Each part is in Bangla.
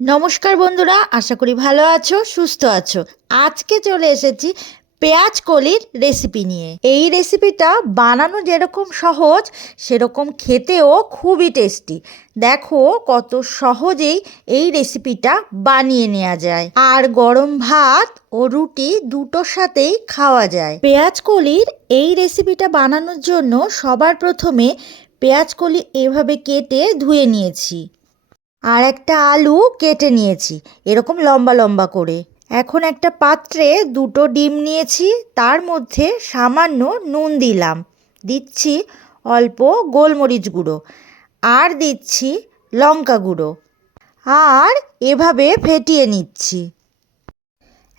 নমস্কার বন্ধুরা, আশা করি ভালো আছো, সুস্থ আছো। আজকে চলে এসেছি পেঁয়াজ কলির রেসিপি নিয়ে। এই রেসিপিটা বানানো যেরকম সহজ, সেরকম খেতেও খুবই টেস্টি। দেখো কত সহজেই এই রেসিপিটা বানিয়ে নেওয়া যায়। আর গরম ভাত ও রুটি দুটোর সাথেই খাওয়া যায়। পেঁয়াজ কলির এই রেসিপিটা বানানোর জন্য সবার প্রথমে পেঁয়াজ কলি এভাবে কেটে ধুয়ে নিয়েছি। আর একটা আলু কেটে নিয়েছি, এরকম লম্বা লম্বা করে। এখন একটা পাত্রে দুটো ডিম নিয়েছি, তার মধ্যে সামান্য নুন দিলাম। দিচ্ছি অল্প গোলমরিচ গুঁড়ো আর দিচ্ছি লঙ্কা গুঁড়ো। আর এভাবে ফেটিয়ে নিচ্ছি।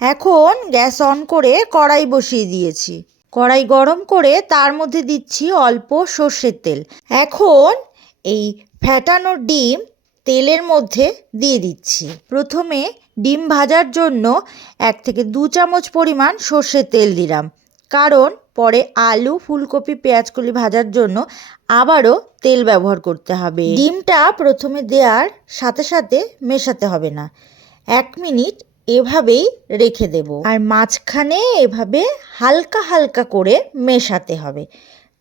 এখন গ্যাস অন করে কড়াই বসিয়ে দিয়েছি। কড়াই গরম করে তার মধ্যে দিচ্ছি অল্প সর্ষের তেল। এখন এই ফ্যাটানো ডিম তেলের মধ্যে দিয়ে দিচ্ছি। প্রথমে ডিম ভাজার জন্য এক থেকে দু চামচ পরিমাণ সর্ষের তেল দিলাম। কারণ পরে আলু, ফুলকপি, পেঁয়াজকলি ভাজার জন্য আবারও তেল ব্যবহার করতে হবে। ডিমটা প্রথমে দেওয়ার সাথে সাথে মেশাতে হবে না। এক মিনিট এভাবেই রেখে দেব। আর মাঝখানে এভাবে হালকা হালকা করে মেশাতে হবে।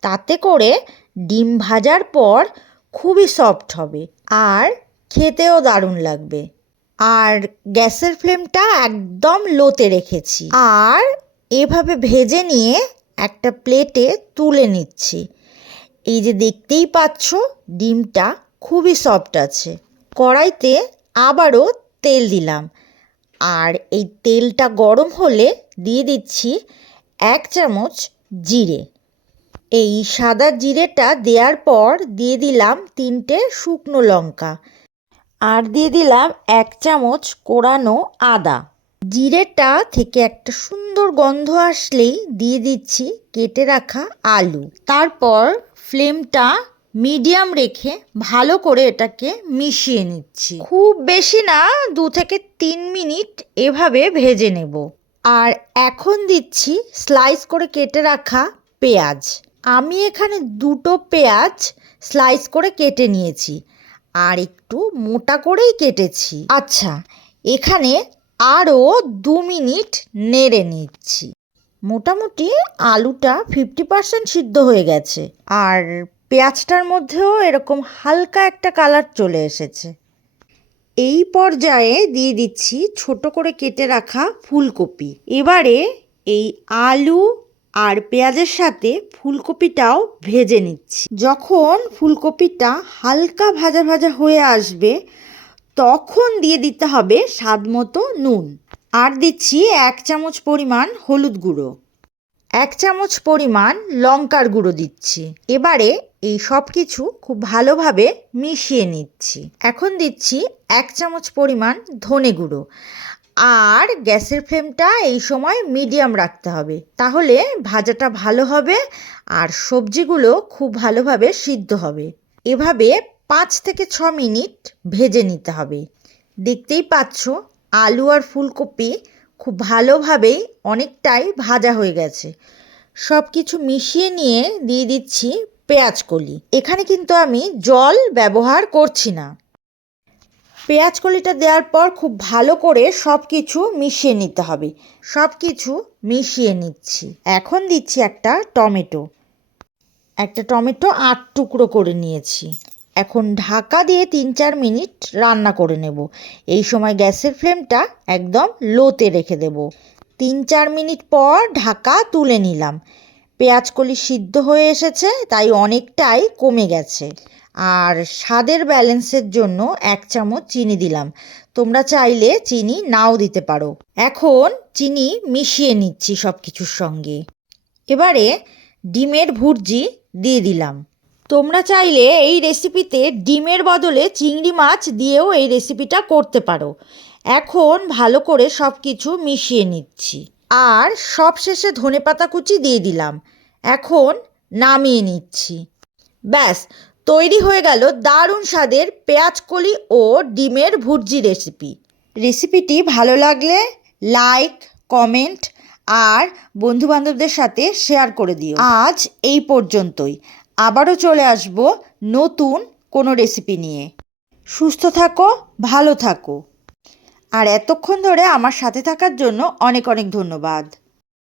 তাতে করে ডিম ভাজার পর খুবই সফট হবে। আর খেতেও দারুণ লাগবে। আর গ্যাসের ফ্লেমটা একদম লোতে রেখেছি। আর এভাবে ভেজে নিয়ে একটা প্লেটে তুলে নিচ্ছি। এই যে দেখতেই পাচ্ছ, ডিমটা খুবই সফট আছে। কড়াইতে আবারও তেল দিলাম। আর এই তেলটা গরম হলে দিয়ে দিচ্ছি এক চামচ জিরে। এই সাদা জিরেটা দেওয়ার পর দিয়ে দিলাম তিনটে শুকনো লঙ্কা। আর দিয়ে দিলাম এক চামচ কোরানো আদা। জিরেটা থেকে একটা সুন্দর গন্ধ আসলেই দিয়ে দিচ্ছি কেটে রাখা আলু। তারপর ফ্লেমটা মিডিয়াম রেখে ভালো করে এটাকে মিশিয়ে নিচ্ছি। খুব বেশি না, দু থেকে তিন মিনিট এভাবে ভেজে নেব। আর এখন দিচ্ছি স্লাইস করে কেটে রাখা পেঁয়াজ। আমি এখানে দুটো পেঁয়াজ স্লাইস করে কেটে নিয়েছি। আর একটু মোটা করেই কেটেছি। আচ্ছা এখানে আরও দু মিনিট নেড়ে নিচ্ছি। মোটামুটি আলুটা ফিফটি পার্সেন্ট সিদ্ধ হয়ে গেছে আর পেঁয়াজটার মধ্যেও এরকম হালকা একটা কালার চলে এসেছে। এই পর্যায়ে দিয়ে দিচ্ছি ছোট করে কেটে রাখা ফুলকপি। এবারে এই আলু আর পেঁয়াজের সাথে ফুলকপিটাও ভেজে নিচ্ছি। যখন ফুলকপিটা হালকা ভাজা ভাজা হয়ে আসবে, তখন দিয়ে দিতে হবে স্বাদ মতো নুন। আর দিচ্ছি এক চামচ পরিমাণ হলুদ গুঁড়ো। এক চামচ পরিমাণ লঙ্কার গুঁড়ো দিচ্ছি। এবারে এই সব কিছু খুব ভালোভাবে মিশিয়ে নিচ্ছি। এখন দিচ্ছি এক চামচ পরিমাণ ধনে গুঁড়ো। আর গ্যাসের ফ্লেমটা এই সময় মিডিয়াম রাখতে হবে। তাহলে ভাজাটা ভালো হবে আর সবজিগুলো খুব ভালোভাবে সিদ্ধ হবে। এভাবে পাঁচ থেকে ছ মিনিট ভেজে নিতে হবে। দেখতেই পাচ্ছ, আলু আর ফুলকপি খুব ভালোভাবেই অনেকটাই ভাজা হয়ে গেছে। সব কিছু মিশিয়ে নিয়ে দিয়ে দিচ্ছি পেঁয়াজ কলি। এখানে কিন্তু আমি জল ব্যবহার করছি না। পেঁয়াজ কলিটা দেওয়ার পর খুব ভালো করে সব কিছু মিশিয়ে নিতে হবে। সব কিছু মিশিয়ে নিচ্ছি। এখন দিচ্ছি একটা টমেটো। একটা টমেটো আট টুকরো করে নিয়েছি। এখন ঢাকা দিয়ে তিন চার মিনিট রান্না করে নেব। এই সময় গ্যাসের ফ্লেমটা একদম লোতে রেখে দেব। তিন চার মিনিট পর ঢাকা তুলে নিলাম। পেঁয়াজ কলি সিদ্ধ হয়ে এসেছে, তাই অনেকটাই কমে গেছে। আর স্বাদের ব্যালেন্সের জন্য এক চামচ চিনি দিলাম। তোমরা চাইলে চিনি নাও দিতে পারো। এখন চিনি মিশিয়ে নিচ্ছি সব কিছুর সঙ্গে। এবারে ডিমের ভুর্জি দিয়ে দিলাম। তোমরা চাইলে এই রেসিপিতে ডিমের বদলে চিংড়ি মাছ দিয়েও এই রেসিপিটা করতে পারো। এখন ভালো করে সব কিছু মিশিয়ে নিচ্ছি। আর সব শেষে ধনে পাতা কুচি দিয়ে দিলাম। এখন নামিয়ে নিচ্ছি। ব্যাস তৈরি হয়ে গেল দারুণ স্বাদের পেঁয়াজকলি ও ডিমের ভুর্জি রেসিপি। রেসিপিটি ভালো লাগলে লাইক, কমেন্ট আর বন্ধুবান্ধবদের সাথে শেয়ার করে দিও। আজ এই পর্যন্তই। আবারও চলে আসব নতুন কোনো রেসিপি নিয়ে। সুস্থ থাকো, ভালো থাকো। আর এতক্ষণ ধরে আমার সাথে থাকার জন্য অনেক অনেক ধন্যবাদ।